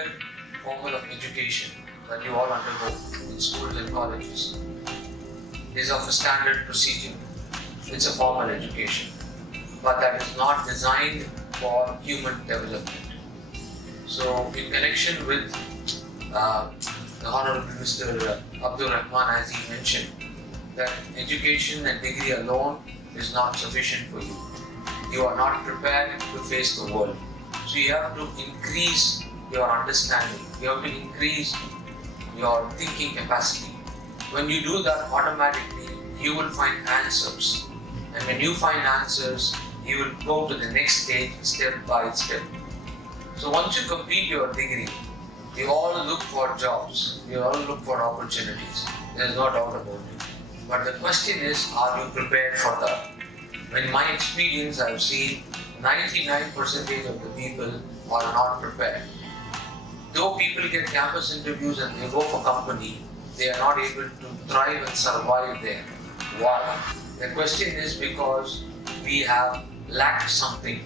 standard formal of education that you all undergo in schools and colleges is of a standard procedure. It's a formal education, but that is not designed for human development. So, in connection with the Honorable Mr. Abdul Rahman, as he mentioned, that education and degree alone is not sufficient for you. You are not prepared to face the world. So you have to increase your understanding. You have to increase your thinking capacity. When you do that, automatically you will find answers. And when you find answers, you will go to the next stage step by step. So once you complete your degree, you all look for jobs. You all look for opportunities. There is no doubt about it. But the question is, are you prepared for that? In my experience, I have seen 99% of the people are not prepared. Though people get campus interviews and they go for company, they are not able to thrive and survive there. Why? The question is because we have lacked something.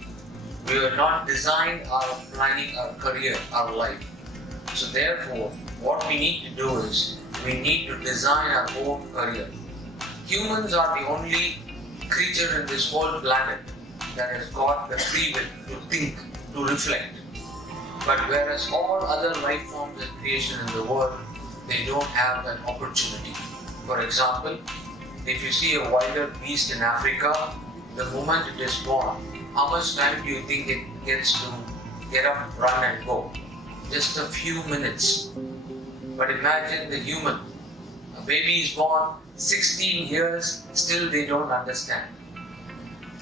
We are not designed our planning, our career, our life. So therefore, what we need to do is, we need to design our own career. Humans are the only creature in this whole planet that has got the free will to think, to reflect. But whereas all other life forms and creation in the world, they don't have that opportunity. For example, if you see a wild beast in Africa, the moment it is born, how much time do you think it gets to get up, run and go? Just a few minutes. But imagine the human. A baby is born, 16 years, still they don't understand.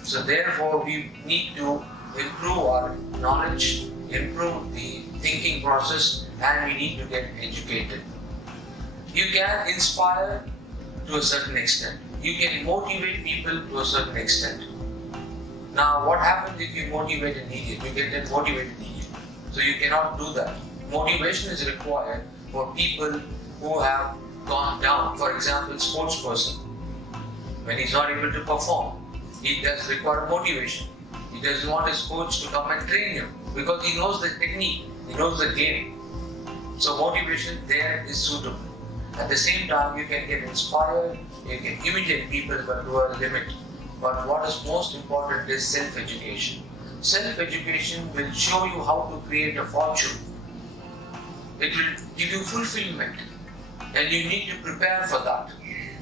So therefore we need to improve our knowledge, improve the thinking process, and we need to get educated. You can inspire to a certain extent. You can motivate people to a certain extent. Now what happens if you motivate an idiot? You get a motivated idiot. So you cannot do that. Motivation is required for people who have gone down. For example, sports person. When he's not able to perform, he does require motivation. He doesn't want his coach to come and train him because he knows the technique, he knows the game. So motivation there is suitable. At the same time, you can get inspired, you can imitate people, but to a limit. But what is most important is self-education. Self-education will show you how to create a fortune. It will give you fulfillment, and you need to prepare for that.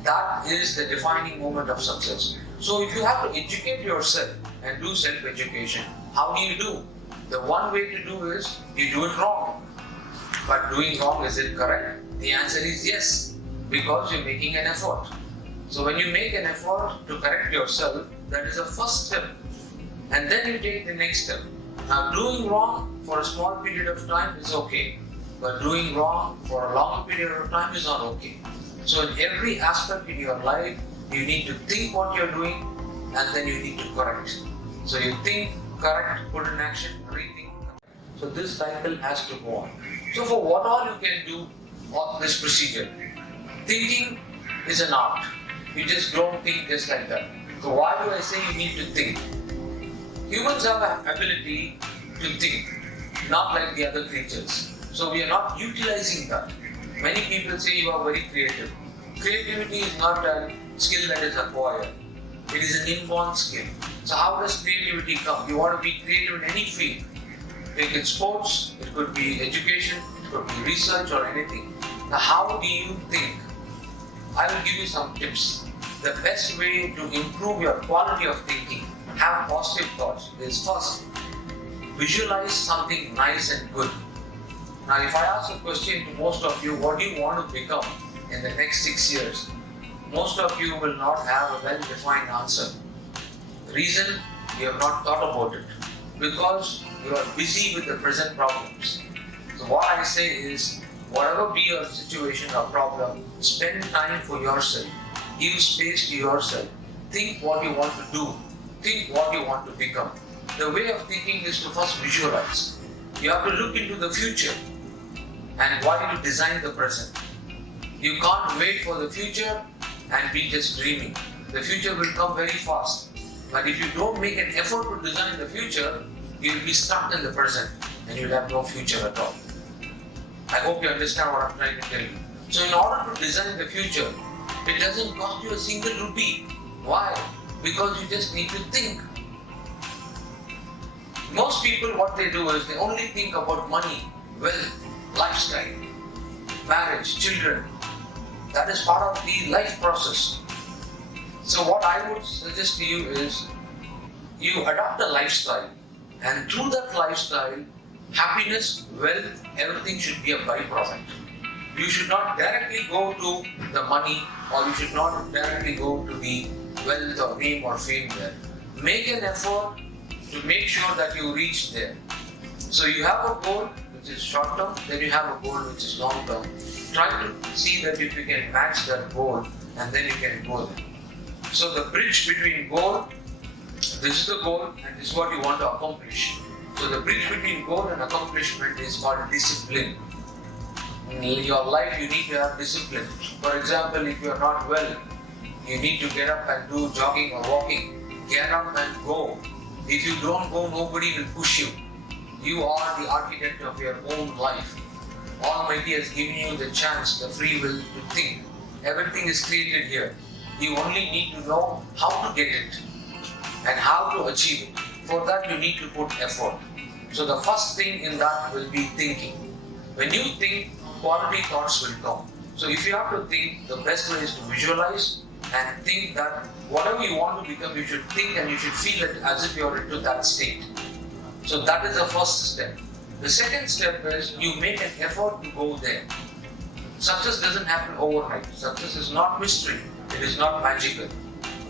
That is the defining moment of success. So if you have to educate yourself and do self-education, how do you do? The one way to do is, you do it wrong. But doing wrong, is it correct? The answer is yes, because you're making an effort. So when you make an effort to correct yourself, that is the first step. And then you take the next step. Now doing wrong for a small period of time is okay, but doing wrong for a long period of time is not okay. So in every aspect in your life, you need to think what you're doing, and then you need to correct. So you think, correct, put in action, rethink, correct. So this cycle has to go on. So for what all you can do on this procedure, thinking is an art. You just don't think just like that. So why do I say you need to think? Humans have an ability to think, not like the other creatures. So we are not utilizing that. Many people say you are very creative. Creativity is not a skill that is acquired. It is an inborn skill. So how does creativity come? You want to be creative in any field. Like in sports, it could be education, it could be research or anything. Now how do you think? I will give you some tips. The best way to improve your quality of thinking, have positive thoughts, is first, visualize something nice and good. Now if I ask a question to most of you, what do you want to become in the next 6 years? Most of you will not have a well-defined answer. The reason, you have not thought about it. Because you are busy with the present problems. So what I say is, whatever be your situation or problem, spend time for yourself. Give space to yourself. Think what you want to do. Think what you want to become. The way of thinking is to first visualize. You have to look into the future and while you design the present. You can't wait for the future and be just dreaming. The future will come very fast. But if you don't make an effort to design the future, you will be stuck in the present and you will have no future at all. I hope you understand what I'm trying to tell you. So in order to design the future, it doesn't cost you a single rupee. Why? Because you just need to think. Most people, what they do is they only think about money, wealth, lifestyle, marriage, children. That is part of the life process. So what I would suggest to you is you adopt a lifestyle, and through that lifestyle, happiness, wealth, everything should be a byproduct. You should not directly go to the money, or you should not directly go to the wealth or name or fame there. Make an effort to make sure that you reach there. So you have a goal which is short term, then you have a goal which is long term. Try to see that if you can match that goal, and then you can go there. So the bridge between goal, this is the goal and this is what you want to accomplish. So the bridge between goal and accomplishment is called discipline. In your life you need to have discipline. For example, if you are not well, you need to get up and do jogging or walking. Get up and go. If you don't go, nobody will push you. You are the architect of your own life. Almighty has given you the chance, the free will to think. Everything is created here. You only need to know how to get it and how to achieve it. For that you need to put effort. So the first thing in that will be thinking. When you think, quality thoughts will come. So if you have to think, the best way is to visualize and think that whatever you want to become, you should think and you should feel it as if you are into that state. So that is the first step. The second step is you make an effort to go there. Success doesn't happen overnight. Success is not mystery. It is not magical.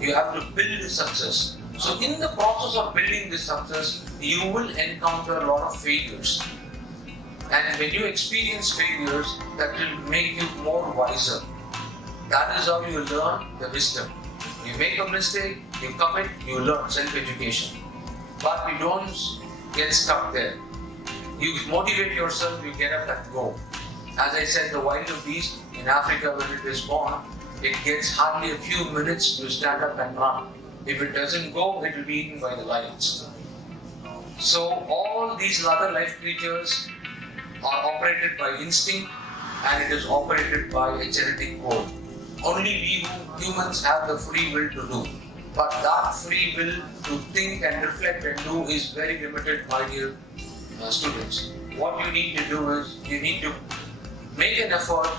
You have to build success. So in the process of building this success, you will encounter a lot of failures. And when you experience failures, that will make you more wiser. That is how you learn the wisdom. You make a mistake, you commit, you learn self-education. But you don't get stuck there. You motivate yourself, you get up and go. As I said, the wild beast in Africa, when it is born, it gets hardly a few minutes to stand up and run. If it doesn't go, it will be eaten by the lions. So all these other life creatures are operated by instinct, and it is operated by a genetic code. Only we humans have the free will to do. But that free will to think and reflect and do is very limited, my dear students. What you need to do is, you need to make an effort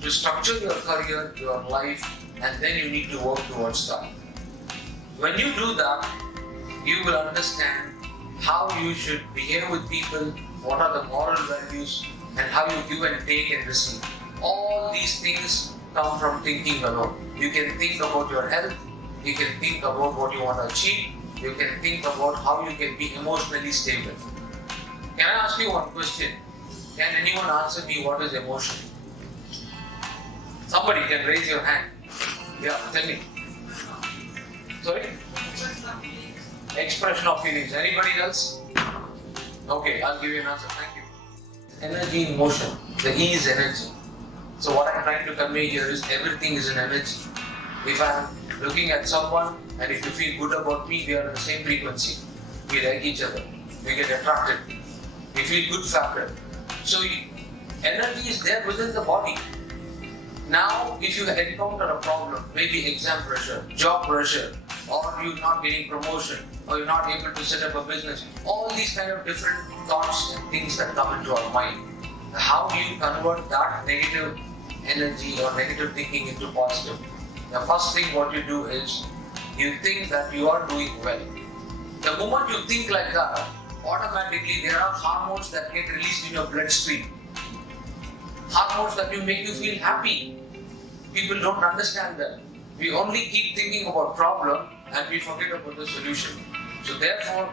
to structure your career, your life, and then you need to work towards that. When you do that, you will understand how you should behave with people, what are the moral values, and how you give and take and receive. All these things come from thinking alone. You can think about your health, you can think about what you want to achieve, you can think about how you can be emotionally stable. Can I ask you one question? Can anyone answer me what is emotion? Somebody can raise your hand. Yeah, tell me. Sorry? Expression of feelings. Anybody else? Okay, I'll give you an answer. Thank you. Energy in motion. The E is energy. So what I'm trying to convey here is everything is an energy. If I'm looking at someone and if you feel good about me, we are on the same frequency. We like each other. We get attracted. We feel good factor. So energy is there within the body. Now, if you encounter a problem, maybe exam pressure, job pressure, or you're not getting promotion, or you're not able to set up a business, all these kind of different thoughts and things that come into our mind. How do you convert that negative energy or negative thinking into positive? The first thing what you do is, you think that you are doing well. The moment you think like that, automatically there are hormones that get released in your bloodstream. Hormones that will make you feel happy. People don't understand that. We only keep thinking about problem and we forget about the solution. So therefore,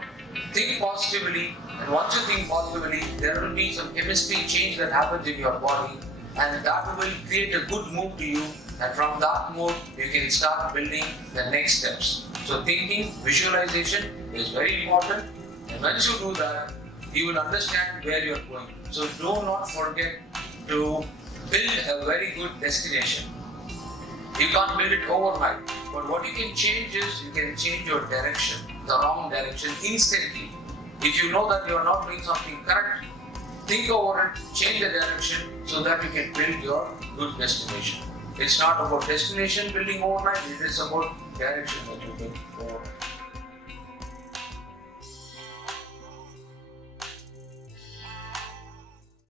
think positively, and once you think positively, there will be some chemistry change that happens in your body, and that will create a good mood to you, and from that mood, you can start building the next steps. So thinking, visualization is very important, and once you do that, you will understand where you are going. So do not forget to build a very good destination. You can't build it overnight, but what you can change is, you can change your direction, the wrong direction instantly. If you know that you are not doing something correct, think over it, change the direction so that you can build your good destination. It's not about destination building overnight, it is about direction that you build overnight.